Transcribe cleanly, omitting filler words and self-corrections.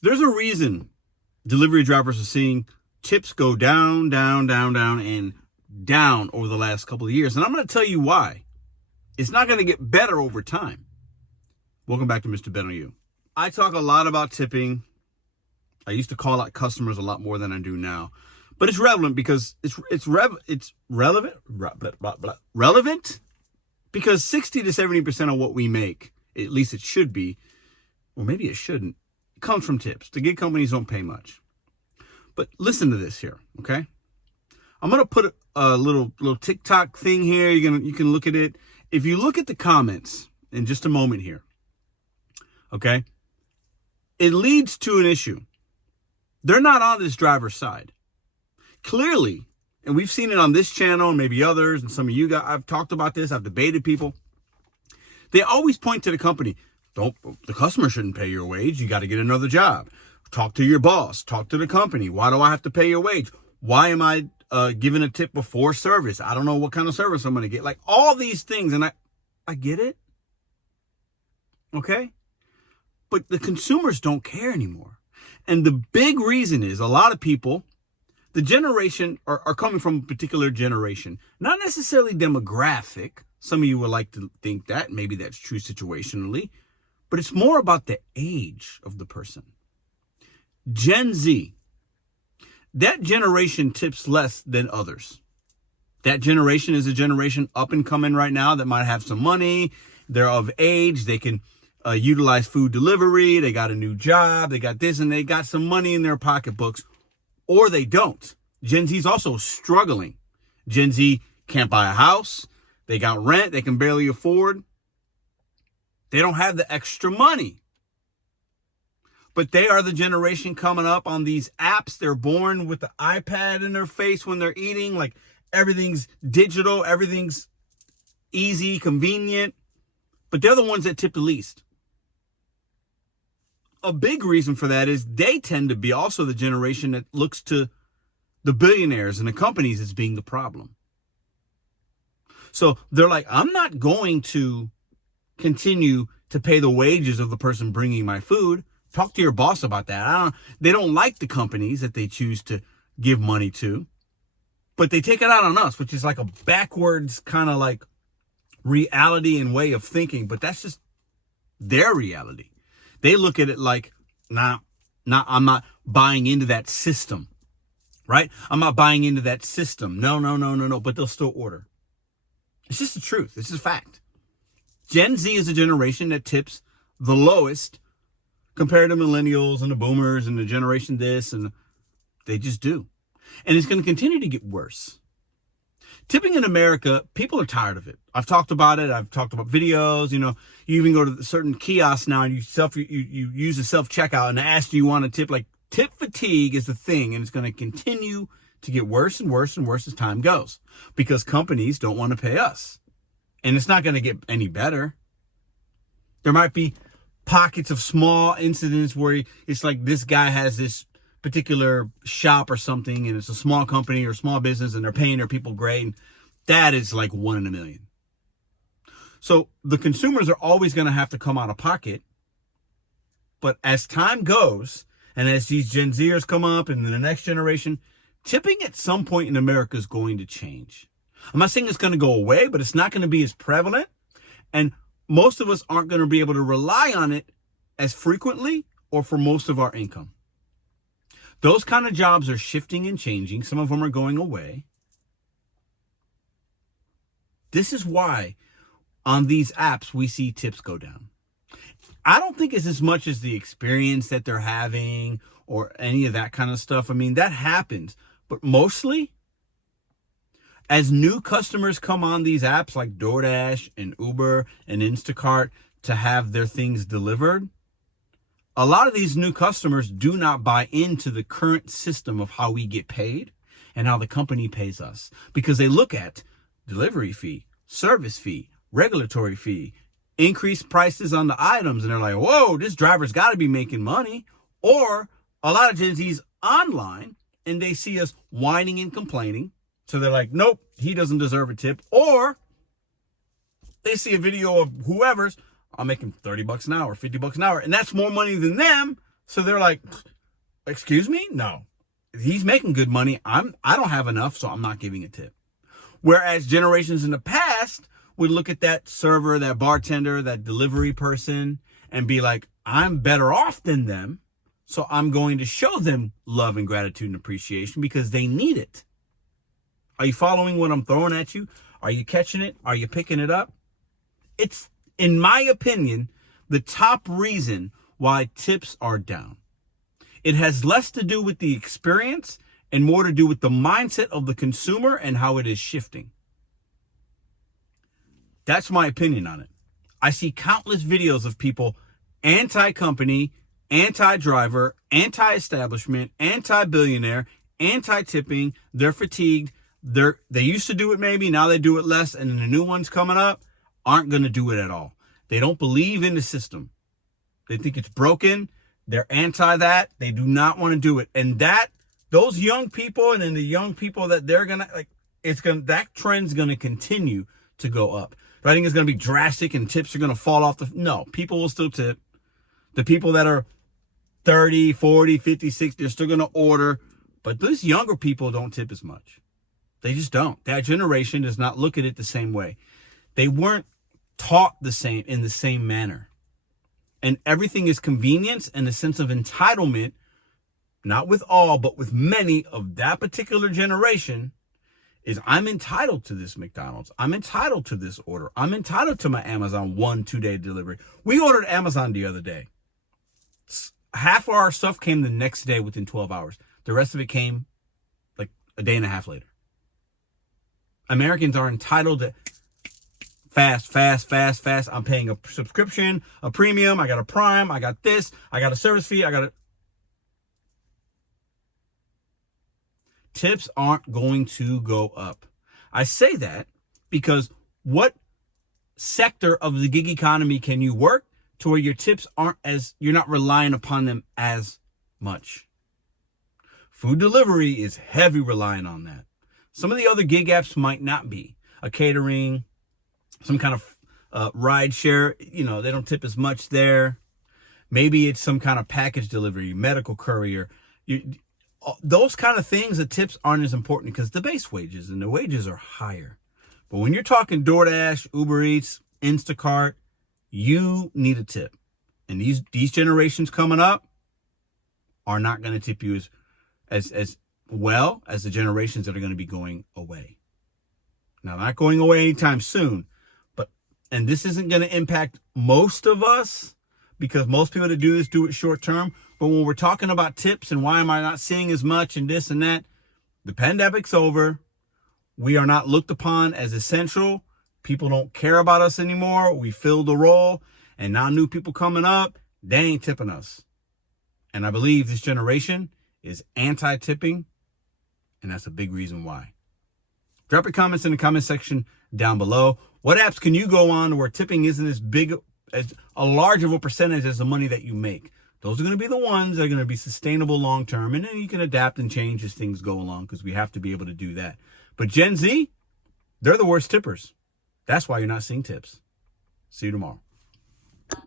There's a reason delivery drivers are seeing tips go down, down, down, down, and down over the last couple of years. And I'm going to tell you why. It's not going to get better over time. Welcome back to Mr.BetonYou. I talk a lot about tipping. I used to call out customers a lot more than I do now. But it's relevant because it's relevant because 60 to 70% of what we make, at least it should be, or maybe it shouldn't, comes from tips. The gig companies don't pay much. But listen to this here, okay? I'm gonna put a little TikTok thing here. You can look at it. If you look at the comments in just a moment here, okay, it leads to an issue. They're not on this driver's side. Clearly, and we've seen it on this channel and maybe others, and some of you guys, I've talked about this, I've debated people. They always point to the company. The customer shouldn't pay your wage. You got to get another job. Talk to your boss. Talk to the company. Why do I have to pay your wage? Why am I giving a tip before service? I don't know what kind of service I'm going to get. Like all these things, and I get it. Okay? But the consumers don't care anymore. And the big reason is a lot of people, the generation are coming from a particular generation, not necessarily demographic. Some of you would like to think that. Maybe that's true situationally. But it's more about the age of the person. Gen Z. That generation tips less than others. That generation is a generation up and coming right now that might have some money. They're of age. They can utilize food delivery. They got a new job. They got this and they got some money in their pocketbooks. Or they don't. Gen Z is also struggling. Gen Z can't buy a house. They got rent. They can barely afford. They don't have the extra money. But they are the generation coming up on these apps. They're born with the iPad in their face when they're eating. Like everything's digital. Everything's easy, convenient. But they're the ones that tip the least. A big reason for that is they tend to be also the generation that looks to the billionaires and the companies as being the problem. So they're like, I'm not going to continue to pay the wages of the person bringing my food. Talk to your boss about that. They don't like the companies that they choose to give money to, but they take it out on us, which is like a backwards kind of like reality and way of thinking. But that's just their reality. They look at it like, I'm not buying into that system, right? I'm not buying into that system. No. But they'll still order. It's just the truth. It's just a fact. Gen Z is a generation that tips the lowest compared to millennials and the boomers and the generation this, and they just do. And it's going to continue to get worse. Tipping in America, people are tired of it. I've talked about it. I've talked about videos. You even go to certain kiosks now and you use a self-checkout and they ask you want to tip. Like tip fatigue is the thing, and it's going to continue to get worse and worse and worse as time goes because companies don't want to pay us. And it's not going to get any better. There might be pockets of small incidents where it's like this guy has this particular shop or something and it's a small company or small business and they're paying their people great. And that is like 1 in a million. So the consumers are always going to have to come out of pocket. But as time goes and as these Gen Zers come up and the next generation, tipping at some point in America is going to change. I'm not saying it's going to go away, but it's not going to be as prevalent. And most of us aren't going to be able to rely on it as frequently or for most of our income. Those kind of jobs are shifting and changing. Some of them are going away. This is why on these apps we see tips go down. I don't think it's as much as the experience that they're having or any of that kind of stuff. I mean, that happens. But mostly, as new customers come on these apps like DoorDash and Uber and Instacart to have their things delivered, a lot of these new customers do not buy into the current system of how we get paid and how the company pays us because they look at delivery fee, service fee, regulatory fee, increased prices on the items, and they're like, whoa, this driver's got to be making money. Or a lot of Gen Z's online and they see us whining and complaining. So they're like, nope, he doesn't deserve a tip. Or they see a video of whoever's, I'll make him $30 an hour, $50 an hour. And that's more money than them. So they're like, excuse me? No. He's making good money. I don't have enough, so I'm not giving a tip. Whereas generations in the past would look at that server, that bartender, that delivery person and be like, I'm better off than them, so I'm going to show them love and gratitude and appreciation because they need it. Are you following what I'm throwing at you? Are you catching it? Are you picking it up? It's, in my opinion, the top reason why tips are down. It has less to do with the experience and more to do with the mindset of the consumer and how it is shifting. That's my opinion on it. I see countless videos of people anti-company, anti-driver, anti-establishment, anti-billionaire, anti-tipping. They're fatigued. They used to do it maybe, now they do it less, and then the new ones coming up aren't going to do it at all. They don't believe in the system. They think it's broken. They're anti that. They do not want to do it. And those young people and then the young people that they're going to, that trend's going to continue to go up. Do I think it's going to be drastic and tips are going to fall off no, people will still tip. The people that are 30, 40, 50, 60, they're still going to order. But those younger people don't tip as much. They just don't. That generation does not look at it the same way. They weren't taught in the same manner. And everything is convenience and a sense of entitlement, not with all, but with many of that particular generation, is I'm entitled to this McDonald's. I'm entitled to this order. I'm entitled to my Amazon 1-2-day delivery. We ordered Amazon the other day. Half of our stuff came the next day within 12 hours. The rest of it came like a day and a half later. Americans are entitled to fast. I'm paying a subscription, a premium. I got a Prime. I got this. I got a service fee. Tips aren't going to go up. I say that because what sector of the gig economy can you work to where your tips you're not relying upon them as much? Food delivery is heavy relying on that. Some of the other gig apps might not be. A catering, some kind of ride share, they don't tip as much there. Maybe it's some kind of package delivery, medical courier. Those kind of things, the tips aren't as important because the base wages and the wages are higher. But when you're talking DoorDash, Uber Eats, Instacart, you need a tip. And these generations coming up are not going to tip you as well as the generations that are going to be going away. Now, not going away anytime soon, and this isn't going to impact most of us because most people that do this do it short term. But when we're talking about tips and why am I not seeing as much and this and that, the pandemic's over. We are not looked upon as essential. People don't care about us anymore. We filled the role. And now new people coming up, they ain't tipping us. And I believe this generation is anti-tipping. And that's a big reason why. Drop your comments in the comment section down below. What apps can you go on where tipping isn't as big, as a large of a percentage as the money that you make? Those are going to be the ones that are going to be sustainable long term. And then you can adapt and change as things go along because we have to be able to do that. But Gen Z, they're the worst tippers. That's why you're not seeing tips. See you tomorrow.